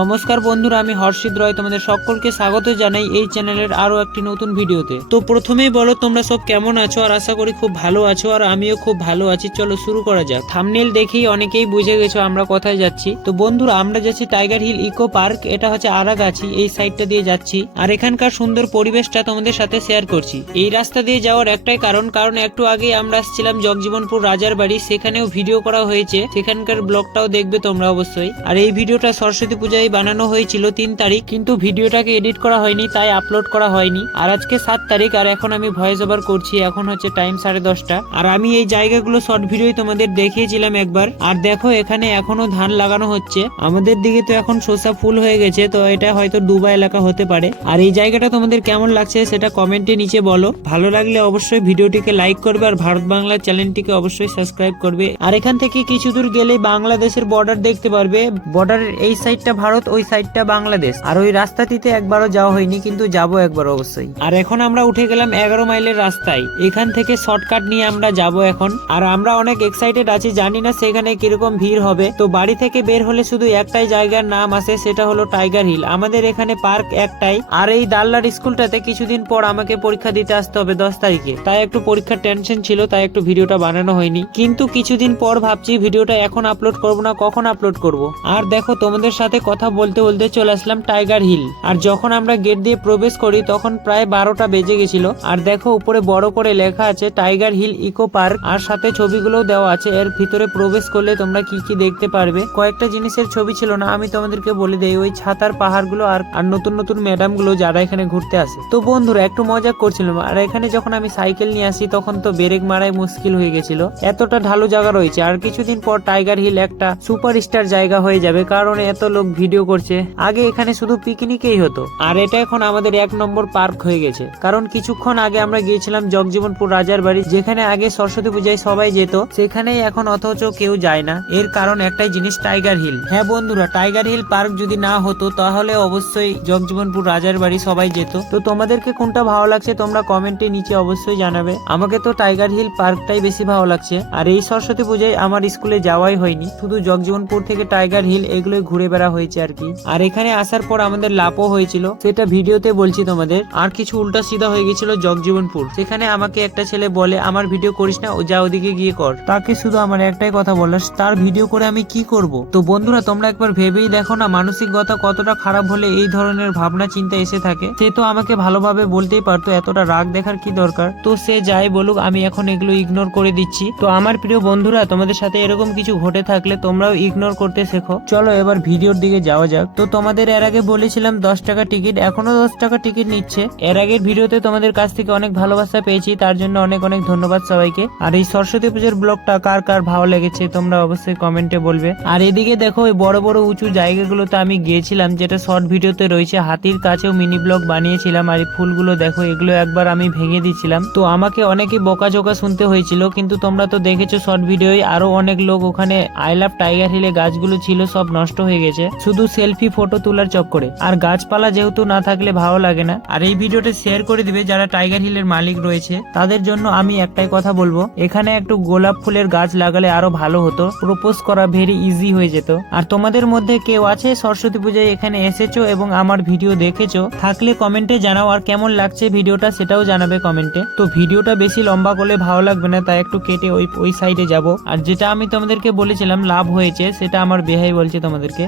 নমস্কার বন্ধুরা, আমি হর্ষিত রয় তোমাদের সকলকে স্বাগত জানাই এই চ্যানেলের আরো একটি নতুন ভিডিওতে। তো প্রথমেই বলো তোমরা সব কেমন আছো, আর আশা করি খুব ভালো আছো, আর আমিও খুব ভালো আছি। চলো শুরু করা যাক। থাম্বনেল দেখেই অনেকেই বুঝে গেছো আমরা কোথায় যাচ্ছি। তো বন্ধুরা, আমরা যাচ্ছি টাইগার হিল ইকো পার্ক। এটা হচ্ছে আরাগাছি, এই সাইডটা দিয়ে যাচ্ছি, আর এখানকার সুন্দর পরিবেশটা তোমাদের সাথে শেয়ার করছি। এই রাস্তা দিয়ে যাওয়ার একটাই কারণ একটু আগে আমরা আসছিলাম জগজীবনপুর রাজার বাড়ি, সেখানেও ভিডিও করা হয়েছে, সেখানকার ব্লগটাও দেখবে তোমরা অবশ্যই। আর এই ভিডিওটা সরস্বতী পূজায় বানানো হয়েছিল 3 তারিখ, কিন্তু ভিডিওটাকে এডিট করা হয়নি, তাই আপলোড করা হয়নি। আর আজকে 7 তারিখ, আর এখন আমি ভয়েস ওভার করছি। এখন হচ্ছে টাইম 10:30। আর আমি এই জায়গাগুলো শর্ট ভিডিও তোমাদের দেখিয়েছিলাম একবার। আর দেখো এখানে এখনো ধান লাগানো হচ্ছে। আমাদের দিকে তো এখন শসা ফুল হয়ে গেছে, তো এটা হয়তো ডুবা এলাকা হতে পারে। আর এই জায়গাটা তোমাদের কেমন লাগছে সেটা কমেন্টে নিচে বলো। ভালো লাগলে অবশ্যই ভিডিওটিকে লাইক করবে, আর ভারত বাংলা চ্যানেলটিকে অবশ্যই সাবস্ক্রাইব করবে। আর এখান থেকে কিছু দূর গেলে বাংলাদেশের বর্ডার দেখতে পারবে। বর্ডারের এই সাইডটা ভারত, ওই সাইডটা বাংলাদেশ। আর ওই রাস্তাটিতে একবারও যাওয়া হয়নি, কিন্তু যাবো একবার অবশ্যই। আর এখন আমরা উঠে গেলাম 11 মাইলের রাস্তায়। এখান থেকে শর্টকাট নিয়ে আমরা যাব এখন। আর আমরা অনেক এক্সাইটেড আছি, জানি না সেখানে কিরকম ভিড় হবে। তো বাড়ি থেকে বের হলে শুধু একটাই জায়গার নাম আসে, সেটা হলো টাইগার হিল। আমাদের এখানে পার্ক একটাই। আর এই দাল্লার স্কুলটাতে কিছুদিন পর আমাকে পরীক্ষা দিতে আসতে হবে 10 তারিখে, তাই একটু পরীক্ষার টেনশন ছিল, তাই একটু ভিডিওটা বানানো হয়নি। কিন্তু কিছুদিন পর ভাবছি ভিডিওটা এখন আপলোড করবো না, কখন আপলোড করব। আর দেখো তোমাদের সাথে কথা বলতে বলতে চলে আসলাম টাইগার হিল। আর যখন আমরা গেট দিয়ে প্রবেশ করি তখন প্রায় 12টা বেজে গেছিল। আর দেখো উপরে বড় করে লেখা আছে টাইগার হিল ইকো পার্ক, আর সাথে ছবিগুলোও দেওয়া আছে। এর ভিতরে প্রবেশ করলে তোমরা কি কি দেখতে পারবে। কয়েকটা জিনিসের ছবি ছিল না, আমি তোমাদেরকে বলে দেই। ওই ছাতার পাহাড়গুলো আর নতুন নতুন ম্যাডাম গুলো যারা এখানে ঘুরতে আসে। তো বন্ধুরা একটু মজা করছিলাম। আর এখানে যখন আমি সাইকেল নিয়ে আসি তখন তো ব্রেক মারাই মুশকিল হয়ে গেছিল, এতটা ঢালু জায়গা রয়েছে। আর কিছুদিন পর টাইগার হিল একটা সুপারস্টার জায়গা হয়ে যাবে, কারণ এত লোক ভিডিও করছে। আগে এখানে শুধু পিকনিকেই হতো, আর এটা এখন আমাদের 1 নম্বর পার্ক হয়ে গেছে। কারণ কিছুক্ষণ আগে আমরা গিয়েছিলাম জগজীবনপুর রাজার বাড়ি, যেখানে আগে সরস্বতী পূজায় সবাই যেত, সেখানেই এখন অথচ কেউ যায় না। এর কারণ একটাই জিনিস, টাইগার হিল। হ্যাঁ বন্ধুরা, টাইগার হিল পার্ক যদি না হতো তাহলে অবশ্যই জগজীবনপুর রাজার বাড়ি সবাই যেত। তো তোমাদেরকে কোনটা ভালো লাগছে তোমরা কমেন্টে নিচে অবশ্যই জানাবে। আমাকে তো টাইগার হিল পার্কটাই বেশি ভালো লাগছে। আর এই সরস্বতী পূজায় আমার স্কুলে যাওয়াই হয়নি, শুধু জগজীবনপুর থেকে টাইগার হিল এগুলোই ঘুরে বেড়া হয়েছে আর কি। আর এখানে আসার পর আমাদের লাভও হয়েছিল, সেটা ভিডিওতে বলছি তোমাদের। আর কিছু উল্টা সিধা হয়ে গেছিল জগজীবনপুর। সেখানে আমাকে একটা ছেলে বলে, আমার ভিডিও করিস না, ও যা ওদিকে গিয়ে কর। তাকে শুধু আমার একটাই কথা বললাম, তার ভিডিও করে আমি কি করব। তো বন্ধুরা তোমরা একবার ভেবেই দেখো না, মানসিকতা কতটা খারাপ হলে এই ধরনের ভাবনা চিন্তা এসে থাকে। সে তো আমাকে ভালোভাবে বলতেই পারতো, এতটা রাগ দেখার কি দরকার। তো সে যাই বলুক, আমি এখন এগুলো ইগনোর করে দিচ্ছি। তো আমার প্রিয় বন্ধুরা, তোমাদের সাথে এরকম কিছু ঘটে থাকলে তোমরাও ইগনোর করতে শেখো। চলো এবার ভিডিওর দিকে যাওয়া যাক। তো তোমাদের এর আগে বলেছিলাম 10 টাকা টিকিট, এখনো 10 টাকা টিকিট নিচ্ছে। এর আগের ভিডিওতে তোমাদের কাছ থেকে অনেক ভালোবাসা পেয়েছি, তার জন্য অনেক অনেক ধন্যবাদ সবাইকে। আর এই সরস্বতী পুজোর ব্লগটা কার কার ভালো লেগেছে তোমরা অবশ্যই কমেন্টে বলবে। আর এদিকে দেখো ওই বড় বড় উঁচু জায়গাগুলোতে আমি গিয়েছিলাম, যেটা শর্ট ভিডিওতে রয়েছে। হাতির কাছেও মিনি ব্লগ বানিয়েছিলাম। আর এই ফুলগুলো দেখো, এগুলো একবার আমি ভেঙে দিয়েছিলাম, তো আমাকে অনেকে বকাঝোকা শুনতে হয়েছিল। কিন্তু তোমরা তো দেখেছো শর্ট ভিডিওয়, আরো অনেক লোক ওখানে আই লাভ টাইগার হিলে গাছগুলো ছিল সব নষ্ট হয়ে গেছে, শুধু সেলফি ফটো তোলার চক্করে। আর গাছপালা যেহেতু না থাকলে ভালো লাগে না। আর এই ভিডিওটা শেয়ার করে দিবে যারা টাইগার হিলের মালিক রয়েছে, তাদের জন্য আমি একটাই কথা বলবো, এখানে একটু গোলাপ ফুলের গাছ লাগালে আরো ভালো হতো, প্রপোজ করা ভেরি ইজি হয়ে যেত। আর তোমাদের মধ্যে কেউ আছে সরস্বতী পূজায় এখানে এসেছো এবং আমার ভিডিও দেখেছো, থাকলে কমেন্টে জানাও। আর কেমন লাগছে ভিডিওটা সেটাও জানাবে কমেন্টে। তো ভিডিওটা বেশি লম্বা করলে ভালো লাগবে না, তাই একটু কেটে ওই সাইডে যাব। আর যেটা আমি তোমাদেরকে বলেছিলাম লাভ হয়েছে, সেটা আমার বেহাই বলছে তোমাদেরকে।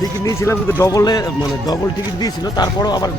টিকিট নিয়েছিলাম কিন্তু ডবল টিকিট দিয়েছিল, তারপরও আবার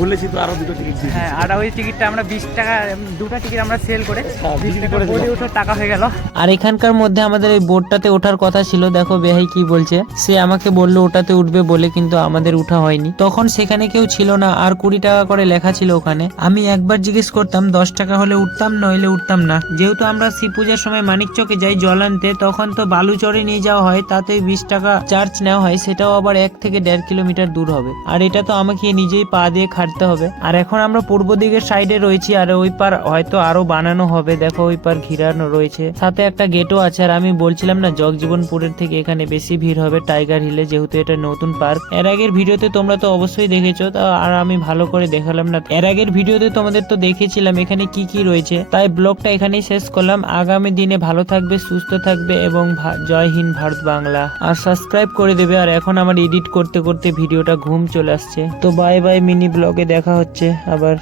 বলেছি তো আরো 2টো টিকিট দিয়েছি। হ্যাঁ, আর ওই টিকিটটা আমরা 20 টাকা, 2টা টিকিট আমরা সেল করে 20 টাকা করে ওঠার টাকা হয়ে গেল। আর এখানকার মধ্যে আমাদের এই বোর্ডটাতে ওঠার কথা ছিল, দেখো বেহাই কি বলছে। সে আমাকে বললো ওটাতে উঠবে বলে, কিন্তু আমাদের উঠা হয়নি। তখন সেখানে কেউ ছিল না, আর 20 টাকা করে লেখা ছিল ওখানে। আমি একবার জিজ্ঞেস করতাম 10 টাকা হলে উঠতাম, নইলে উঠতাম না। যেহেতু আমরা শিব পূজার সময় মানিকচকে যাই জল আনতে, তখন তো বালু চড়ে নিয়ে যাওয়া হয়, তাতে 20 টাকা চার্জ নেওয়া হয়, সেটাও আবার 1 থেকে 1.5 কিলোমিটার দূর হবে। আর এটা তো আমাকে নিজেই পা দিয়ে খাটতে হবে। আর এখন আমরা পূর্ব দিকের সাইডে রয়েছি, আর ওই পার হয়তো আরো বানানো হবে। দেখো ওই পার ঘিরানো রয়েছে, সাথে একটা গেটও আছে। আর আমি বলছিলাম না, জগজীবনপুরের থেকে এখানে বেশি ভিড় হবে টাইগার হিলে, যেহেতু এটা নতুন পার্ক। এর আগের ভিডিওতে তোমরা তো অবশ্যই দেখেছো, আর আমি ভালো করে দেখালাম না। এর আগের ভিডিওতে তোমাদের তো দেখেছিলাম এখানে কি কি রয়েছে, তাই ব্লগটা এখানেই শেষ করলাম। আগামী দিনে ভালো থাকবে, সুস্থ থাকবে, এবং জয় হিন্দ ভারত বাংলা। আর সাবস্ক্রাইব সাবস্ক্রাইব করে দেবে। আর এখন আমার এডিট করতে করতে ভিডিওটা ঘুম চলে আসছে। তো বাই বাই, মিনি ব্লগে দেখা হচ্ছে আবার।